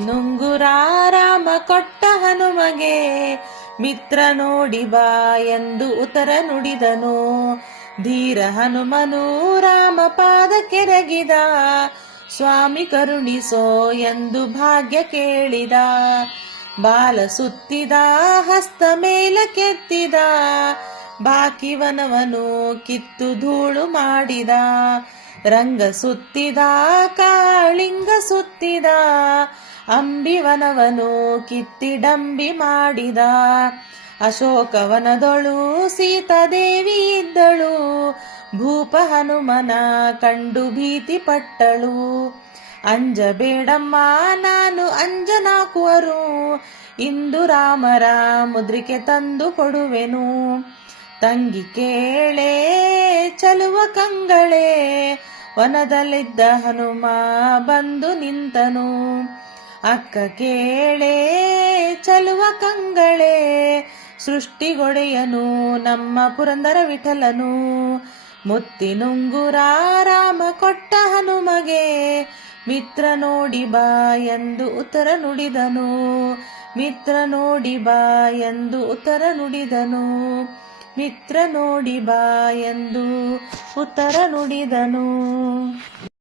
ನುಂಗುರ ರಾಮ ಕೊಟ್ಟ ಹನುಮಗೆ, ಮಿತ್ರ ನೋಡಿ ಬಾ ಎಂದು ಉತ್ತರ ನುಡಿದನು. ಧೀರ ಹನುಮನು ರಾಮ ಪಾದ ಕೆರಗಿದ, ಸ್ವಾಮಿ ಕರುಣಿಸೋ ಎಂದು ಭಾಗ್ಯ ಕೇಳಿದ. ಬಾಲ ಸುತ್ತಿದ ಹಸ್ತ ಮೇಲ ಕೆತ್ತಿದ, ಬಾಕಿವನವನು ಕಿತ್ತು ಧೂಳು ಮಾಡಿದ. ರಂಗ ಸುತ್ತಿದ ಕಾಳಿಂಗ ಸುತ್ತಿದ, ಅಂಬಿವನವನು ಕಿತ್ತಿಡಂಬಿ ಮಾಡಿದ. ಅಶೋಕವನದೊಳು ಸೀತಾದೇವಿ ಇದ್ದಳು, ಭೂಪ ಹನುಮನ ಕಂಡು ಭೀತಿ ಪಟ್ಟಳು. ಅಂಜಬೇಡಮ್ಮ ನಾನು ಅಂಜನಾಕುವರು, ಇಂದು ರಾಮರ ಮುದ್ರಿಕೆ ತಂದು ಕೊಡುವೆನು. ತಂಗಿ ಕೇಳೆ ಚಲುವ ಕಂಗಳೇ, ವನದಲ್ಲಿದ್ದ ಹನುಮ ಬಂದು ನಿಂತನು. ಅಕ್ಕ ಕೇಳೆ ಚಲುವ ಕಂಗಳೇ, ಸೃಷ್ಟಿಗೊಡೆಯನು ನಮ್ಮ ಪುರಂದರ ವಿಠಲನು. ಮುತ್ತಿನುಂಗುರ ರಾಮ ಕೊಟ್ಟ ಹನುಮಗೆ, ಮಿತ್ರ ನೋಡಿ ಬಾ ಎಂದು ಉತ್ತರ ನುಡಿದನು. ಮಿತ್ರ ನೋಡಿ ಬಾ ಎಂದು ಉತ್ತರ ನುಡಿದನು. ಮಿತ್ರ ನೋಡಿ ಬಾ ಎಂದು ಉತ್ತರ ನುಡಿದನು.